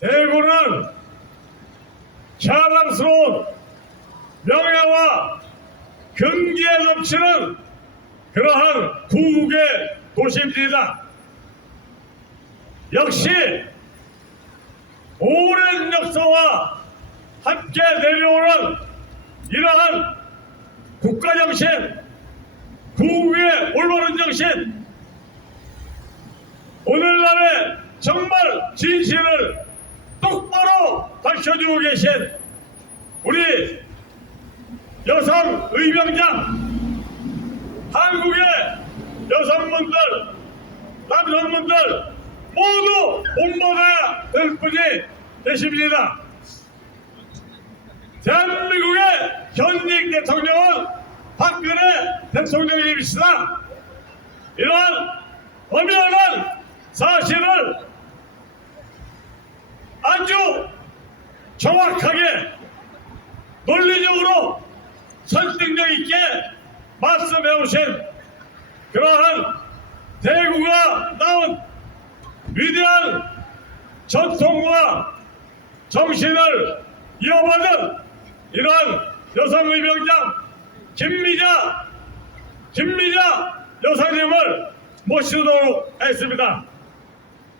대구는 자랑스러운 명예와 근기에 넘치는 그러한 구국의 도시입니다. 역시 오랜 역사와 함께 내려오는 이러한 국가정신, 구국의 올바른 정신, 오늘날의 정말 진실을 똑바로 밝혀주고 계신 우리 여성 의병장, 한국의 여성분들, 남성분들 모두 본보가 될 분이 되십니다. 대한민국의 현직 대통령은 박근혜 대통령님이시다. 이러한 엄연한 사실을 아주 정확하게 논리적으로 설득력 있게 말씀해 오신 그러한 대구가 낳은 위대한 전통과 정신을 이어받은 이러한 여성의병장 김미자 여사님을 모시도록 하겠습니다.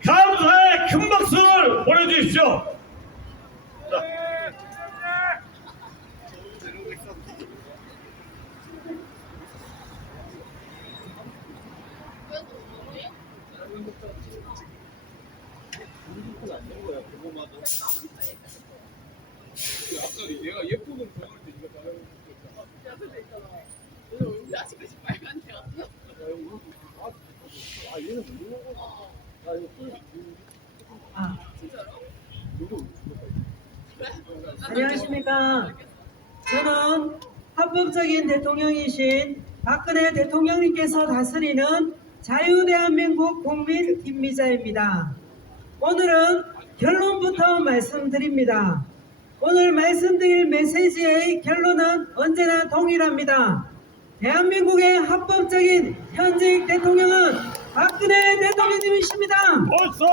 감사의 큰 박수를 보내주십시오. 내가 예쁘는 좋아할 때 이거 따라해 있잖아. 오늘 얼굴이 아직까지 빨간데요. 얘는 모르고 이거 꿀 진짜로? 안녕하십니까. 저는 합법적인 대통령이신 박근혜 대통령님께서 다스리는 자유대한민국 국민 김미자입니다. 오늘은 결론부터 말씀드립니다. 오늘 말씀드릴 메시지의 결론은 언제나 동일합니다. 대한민국의 합법적인 현직 대통령은 박근혜 대통령님이십니다. 벌써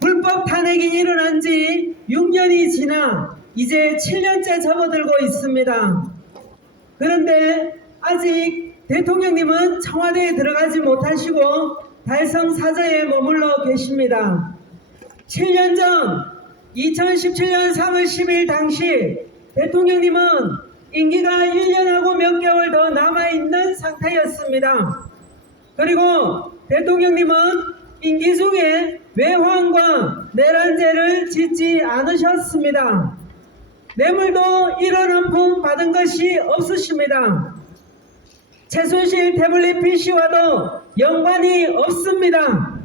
불법 탄핵이 일어난 지 6년이 지나 이제 7년째 접어들고 있습니다. 그런데 아직 대통령님은 청와대에 들어가지 못하시고 달성 사저에 머물러 계십니다. 7년 전 2017년 3월 10일 당시 대통령님은 임기가 1년하고 몇 개월 더 남아있는 상태였습니다. 그리고 대통령님은 임기 중에 외환과 내란죄를 짓지 않으셨습니다. 뇌물도 1원 한 푼 받은 것이 없으십니다. 최순실 태블릿 PC와도 연관이 없습니다.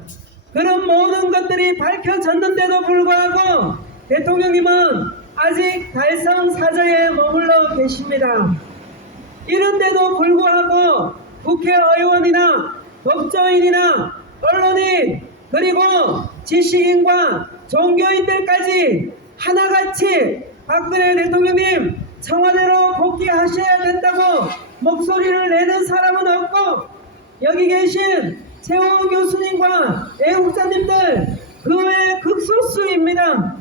그런 모든 것들이 밝혀졌는데도 불구하고 대통령님은 아직 달성 사저에 머물러 계십니다. 이런데도 불구하고 국회의원이나 법조인이나 언론인 그리고 지식인과 종교인들까지 하나같이 박근혜 대통령님 청와대로 복귀하셔야 된다고 목소리를 내는 사람은 없고 여기 계신 최호 교수님과 애국자님들 그 외 극소수입니다.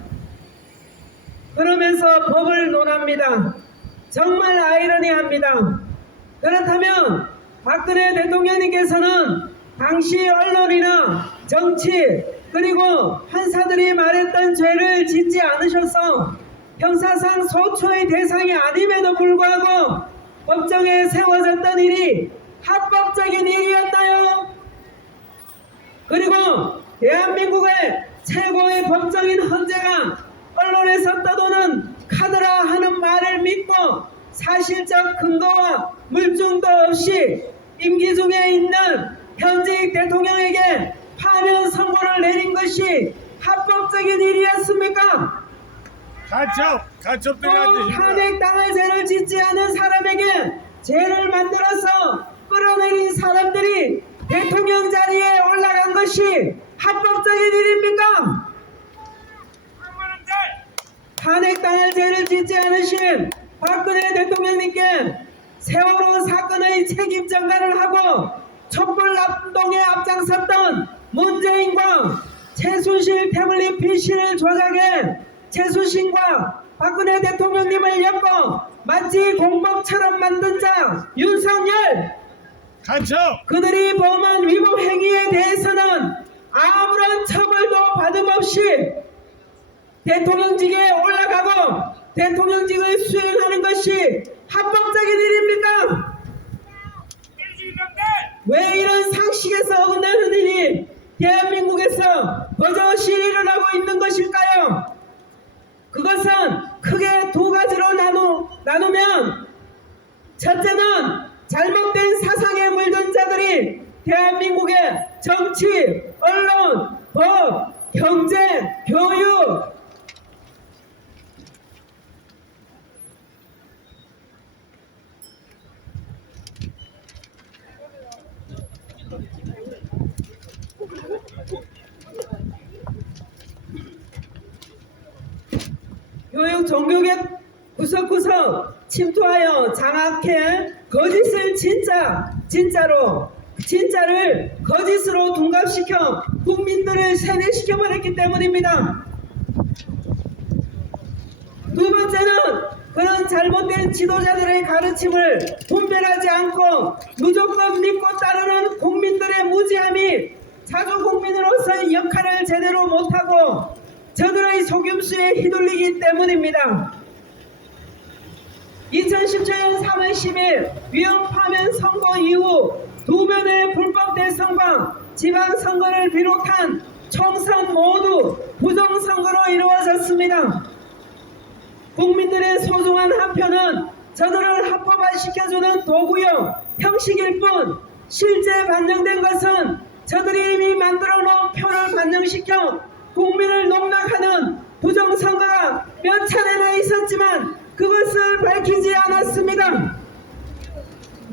그러면서 법을 논합니다. 정말 아이러니합니다. 그렇다면 박근혜 대통령님께서는 당시 언론이나 정치 그리고 판사들이 말했던 죄를 짓지 않으셔서 형사상 소초의 대상이 아님에도 불구하고 법정에 세워졌던 일이 합법적인 일이었나요? 그리고 대한민국의 최고의 법정인 헌재가 언론에서 떠도는 카드라 하는 말을 믿고 사실적 근거와 물증도 없이 임기 중에 있는 현직 대통령에게 파면 선고를 내린 것이 합법적인 일이었습니까? 간첩들이 또 탄핵당할 죄를 짓지 않은 사람에게 죄를 만들어서 끌어내린 사람들이 대통령 자리에 올라간 것이 합법적인 일입니까? 탄핵당할 죄를 짓지 않으신 박근혜 대통령님께 세월호 사건의 책임 전가를 하고 촛불 합동에 앞장섰던 문재인과 최순실 태블릿 PC를 조작해 최순실과 박근혜 대통령님을 엮어 마치 공범처럼 만든 자 윤석열, 간첩! 그들이 범한 위법 행위에 대해서는 아무런 처벌도 받음없이 대통령직에 올라가고 대통령직을 수행하는 것이 합법적인 일입니까? 왜 이런 상식에서 어긋나는 일이 대한민국에서 버젓이 일어나고 있는 것일까요? 그것은 크게 두 가지로 나누면, 첫째는 잘못된 사상에 물든 자들이 대한민국의 정치, 언론, 법, 경제, 교육, 교육, 종교계 구석구석 침투하여 장악해 거짓을 진짜를 거짓으로 둔갑시켜 국민들을 세뇌시켜버렸기 때문입니다. 두 번째는 그런 잘못된 지도자들의 가르침을 분별하지 않고 무조건 믿고 따르는 국민들의 무지함이 자주 국민으로서의 역할을 제대로 못하고 저들의 속임수에 휘둘리기 때문입니다. 2017년 3월 10일 위헌 파면 선거 이후 두 번의 불법 대선과 지방선거를 비롯한 총선 모두 부정선거로 이루어졌습니다. 국민들의 소중한 한 표는 저들을 합법화시켜주는 도구요 형식일 뿐 실제 반영된 것은 저들이 이미 만들어 놓은 표를 반영시켜 국민을 농락하는 부정선거가 몇 차례나 있었지만 그것을 밝히지 않았습니다.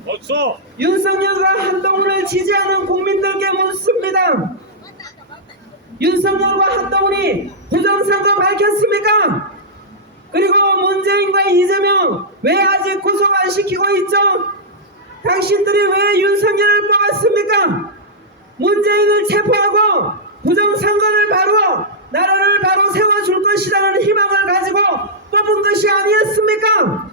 어서! 윤석열과 한동훈을 지지하는 국민들께 묻습니다. 윤석열과 한동훈이 부정선거 밝혔습니까? 그리고 문재인과 이재명 왜 아직 구속 안 시키고 있죠? 당신들이 왜 윤석열을 뽑았습니까? 문재인을 체포하고 부정선거를 바로 나라를 바로 세워줄 것이라는 희망을 가지고 뽑은 것이 아니었습니까?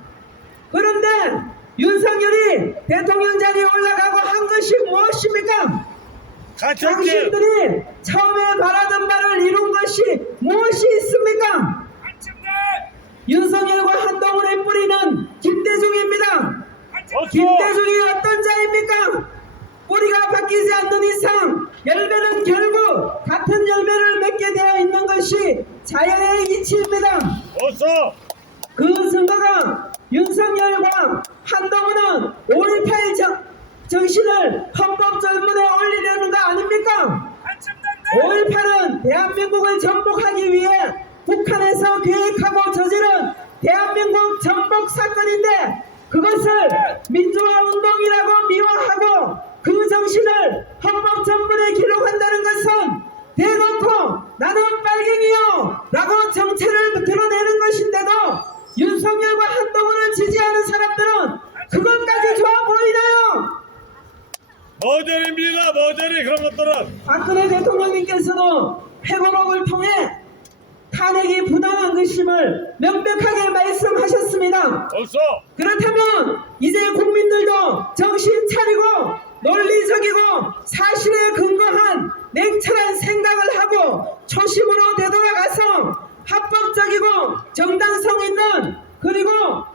그런데 윤석열이 대통령 자리에 올라가고 한 것이 무엇입니까? 간첩들! 당신들이 처음에 바라던 바를 이룬 것이 무엇이 있습니까? 윤석열과 한동훈의 뿌리는 김대중입니다. 김대중이 어떤 자입니까? 뿌리가 바뀌지 않는 이상 열매는 결국 같은 열매를 맺게 되어 있는 것이 자연의 이치입니다. 어서! 그 증거가 윤석열과 한동훈은 5.18 정신을 헌법 전문에 올리려는 거 아닙니까? 5.18은 대한민국을 정복하기 위해 북한에서 계획하고 저지른 대한민국 정복 사건인데 그것을 민주화 운동이라고 미화하고 그 정신을 헌법 전문에 기록한다는 것은 대놓고 나는 빨갱이요 라고 정체를 드러내는 것인데도 윤석열과 한동훈을 지지하는 사람들은 그것까지 좋아 보이나요? 모델입니다, 모델이 그런 것들은! 박근혜 대통령님께서도 회고록을 통해 탄핵이 부당한 것임을 명백하게 말씀하셨습니다. 어서! 그렇다면 이제 국민들도 정신 차리고 논리적이고 사실에 근거한 냉철한 생각을 하고 초심으로 되돌아가서 합법적이고 정당성 있는 그리고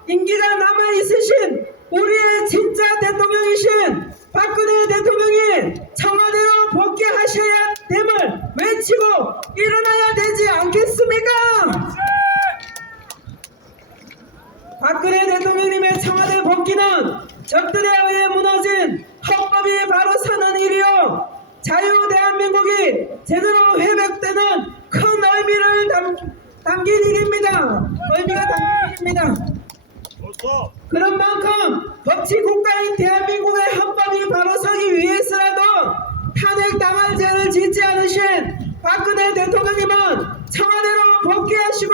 임기가 남아있으신 우리의 진짜 대통령이신 박근혜 대통령이 청와대로 복귀하셔야 됨을 외치고 일어나야 되지 않겠습니까? 박근혜 대통령님의 청와대 복귀는 적들에 의해 무너진 헌법이 바로 서는 일이요 자유 대한민국이 제대로 회복되는 큰 의미를 담긴 일입니다. 의미가 담긴 일입니다. 어서! 그런 만큼 법치 국가인 대한민국의 헌법이 바로 서기 위해서라도 탄핵당할 죄를 짓지 않으신 박근혜 대통령님은 청와대로 복귀하시고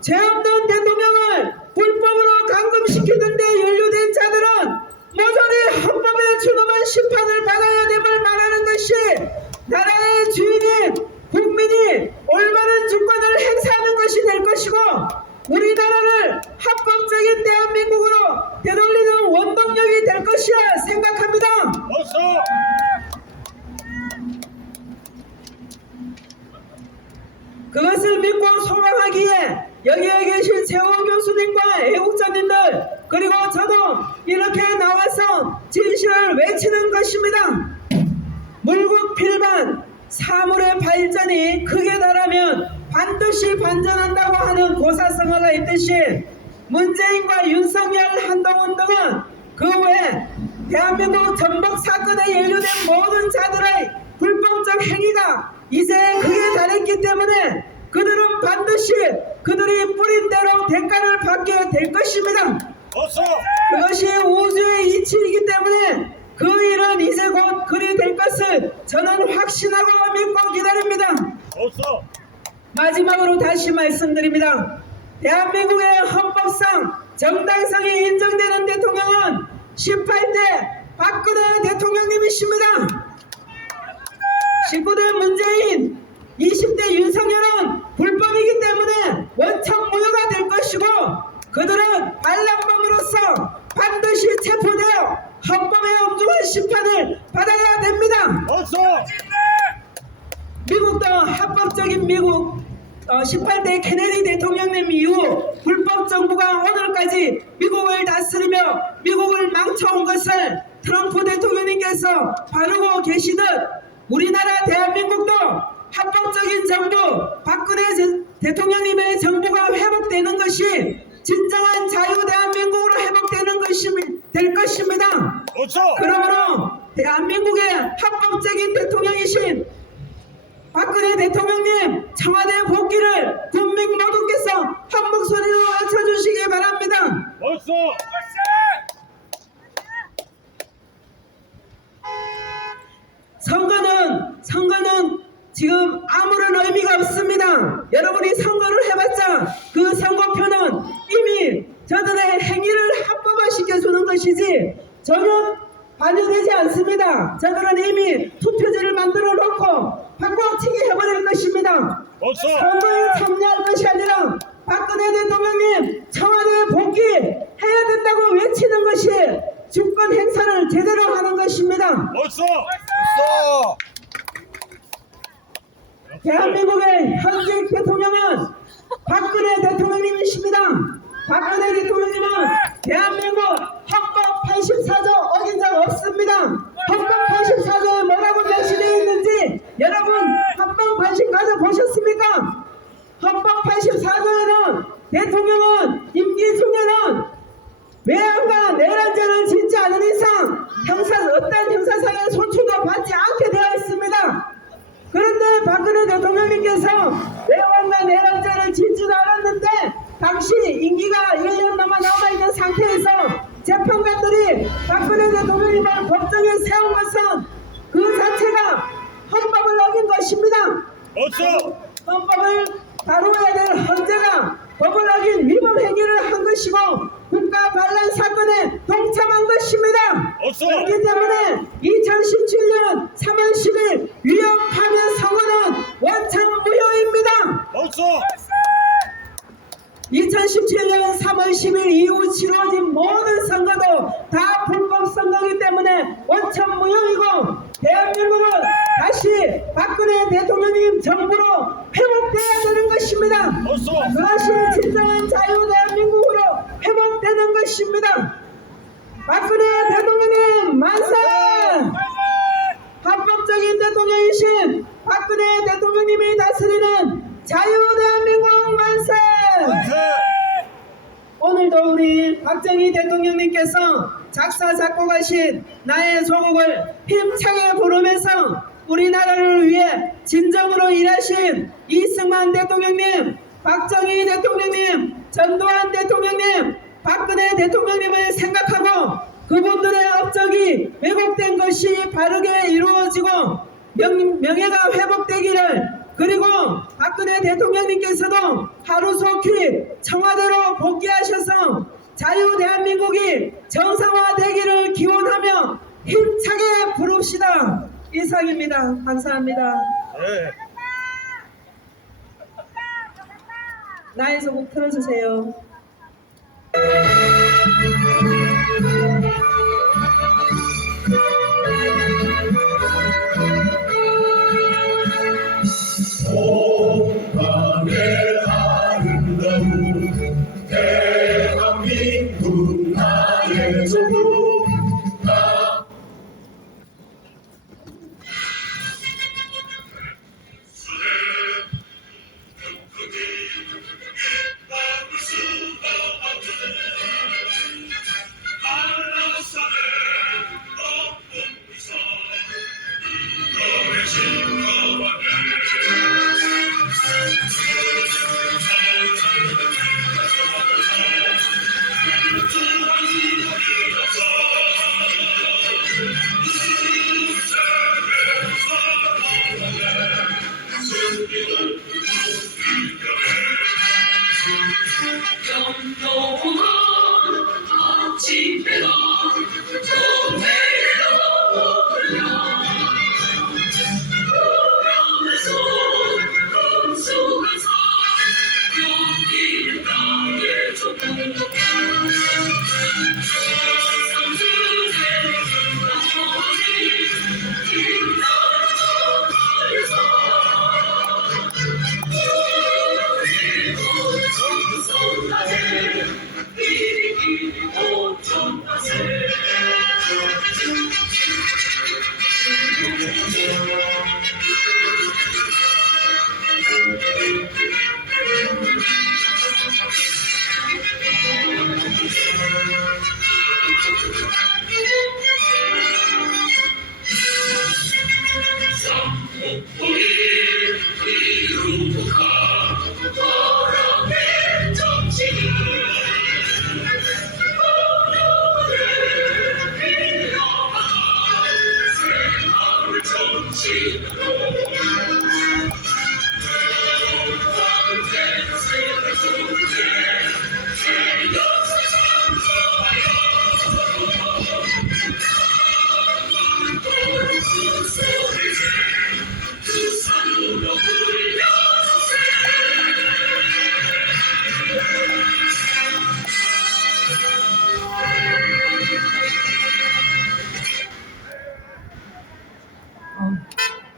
죄 없는 대통령을 불법으로 감금시키는 데 연루된 자들은 모조리 헌법에 준엄한 심판을 받아야 됨을 말하는 것이 나라의 주인인 국민 그것을 믿고 소망하기에 여기에 계신 세호 교수님과 애국자님들 그리고 저도 이렇게 나와서 진실을 외치는 것입니다. 물국필반 사물의 발전이 크게 달하면 반드시 반전한다고 하는 고사성어가 있듯이 문재인과 윤석열, 한동훈 등은 그 외 대한민국 전복 사건에 연루된 모든 자들의 불법적 행위가 이제 크게 달했기 때문에 그들은 반드시 그들이 뿌린 대로 대가를 받게 될 것입니다. 어서. 그것이 우주의 이치이기 때문에 그 일은 이제 곧 그리 될 것을 저는 확신하고 믿고 기다립니다. 어서. 마지막으로 다시 말씀드립니다. 대한민국의 헌법상 정당성이 인정되는 대통령은 18대 박근혜 대통령님이십니다. 19대 문재인, 20대 윤석열은 불법이기 때문에 원천무효가 될 것이고 그들은 반란범으로서 반드시 체포되어 헌법의 엄중한 심판을 받아야 됩니다. 어서. 미국도 합법적인 미국 18대 케네디 대통령님 이후 불법 정부가 오늘까지 미국을 다스리며 미국을 망쳐온 것을 트럼프 대통령님께서 바르고 계시듯 우리나라 대한민국도 합법적인 정부 박근혜 대통령님의 정부가 회복되는 것이 진정한 자유 대한민국으로 회복되는 것이 될 것입니다. 어서. 그러므로 대한민국의 합법적인 대통령이신 박근혜 대통령님 청와대 복귀를 국민 모두께서 한 목소리로 외쳐주시기 바랍니다. 어서. 선거는 지금 아무런 의미가 없습니다. 여러분이 선거를 해봤자 그 선거표는 이미 저들의 행위를 합법화시켜주는 것이지 전혀 반영되지 않습니다. 저들은 이미 투표지를 만들어 놓고 바꿔치기 해버릴 것입니다. 어서. 선거에 참여할 것이 아니라 박근혜 대통령님 청와대에 복귀해야 된다고 외치는 것이 주권 행사를 제대로 하는 것입니다. 어서. 대한민국의 현직 대통령은 박근혜 대통령님이십니다. 박근혜 대통령님은 대한민국 헌법 84조 어긴 적 없습니다. 헌법 84조에 뭐라고 명시되어 있는지 여러분 헌법 관심 가져보셨습니까? 헌법 84조에는 대통령은 임기 중에는 외환과 내란죄를 짓지 않은 이상 어떤 형사상의 소추도 받지 않게 되어 있습니다. 그런데 박근혜 대통령님께서 외환과 내란죄를 짓지도 않았는데 당시 임기가 1년 넘어 남아있는 상태에서 재판관들이 박근혜 대통령님을 법정에 세운 것은 그 자체가 헌법을 어긴 것입니다. 어서. 헌법을 다루어야 될 헌재가 법을 어긴 위법 행위를 한 것이고 국가 반란 사건에 동참한 것입니다. 어서. 그렇기 때문에 2017년 3월 10일 위헌 파면 선고는 원천 무효입니다. 어서. 2017년 3월 10일 이후 치러진 모든 선거도 다 불법 선거이기 때문에 원천 무효이고 대한민국은 다시 박근혜 대통령님 정부로 회복돼야 되는 것입니다. 어서. 그것이 진정한 자유 대한민국으로 회복되는 것입니다. 박근혜 대통령님 만세! 합법적인 대통령이신 박근혜 대통령님이 다스리는 자유 대한민국 만세! 오늘도 우리 박정희 대통령님께서 작사 작곡하신 나의 조국을 힘차게 부르면서 우리나라를 위해 진정으로 일하신 이승만 대통령님, 박정희 대통령님, 전두환 대통령님, 박근혜 대통령님을 생각하고 그분들의 업적이 왜곡된 것이 바르게 이루어지고 명예가 회복되기를, 그리고 박근혜 대통령님께서도 하루속히 청와대로 복귀하셔서 자유 대한민국이 정상화되기를 기원하며 힘차게 부릅시다. 이상입니다. 감사합니다. 네. 나의 소곡 틀어주세요. 오,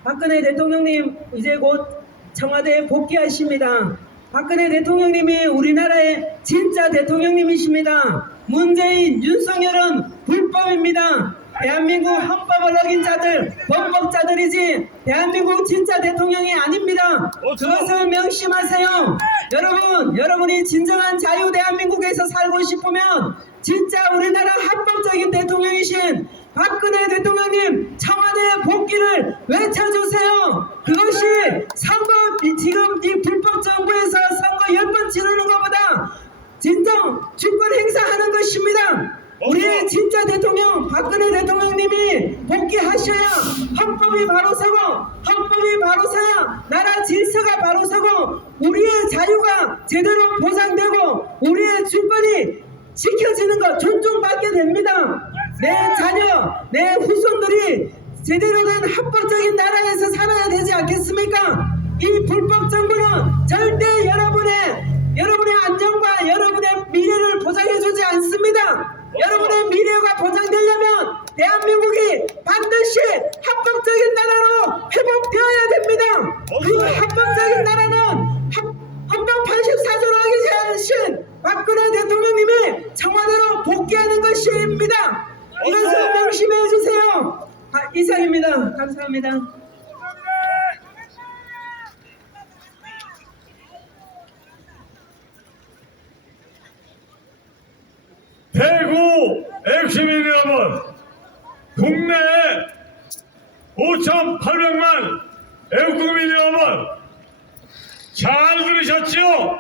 박근혜 대통령님 이제 곧 청와대에 복귀하십니다. 박근혜 대통령님이 우리나라의 진짜 대통령님이십니다. 문재인, 윤석열은 불법입니다. 대한민국 헌법을 어긴 자들, 범법자들이지 대한민국 진짜 대통령이 아닙니다. 그것을 명심하세요. 여러분이 진정한 자유 대한민국에서 살고 싶으면 진짜 우리나라 합법적인 대통령이신 박근혜 대통령님 청와대 복귀를 외쳐주세요. 그것이 지금 이 불법 정부에서 선거 10번 치르는 것보다 진정 주권 행사하는 것입니다. 우리의 진짜 대통령 박근혜 대통령님이 복귀하셔야 헌법이 바로 서야 나라 질서가 바로 서고 우리의 자유가 제대로 보장되고 우리의 주권이 지켜지는 것, 존중받게 됩니다. 내 자녀, 내 후손들이 제대로 된 합법적인 나라에서 살아야 되지 않겠습니까? 이 불법 정부는 절대 여러분의 안전과 여러분의 미래를 보장해주지 않습니다. 여러분의 미래가 보장되려면 대한민국이 반드시 합법적인 나라로 회복되어야 됩니다. 그 합법적인 나라는 헌법 84조로 하신 박근혜 대통령님이 청와대로 복귀하는 것입니다. 이것을 명심해 주세요. 이상입니다. 감사합니다. 대구 엑스미디어는 국내 5,800만 애국민이 여러분 잘 들으셨지요?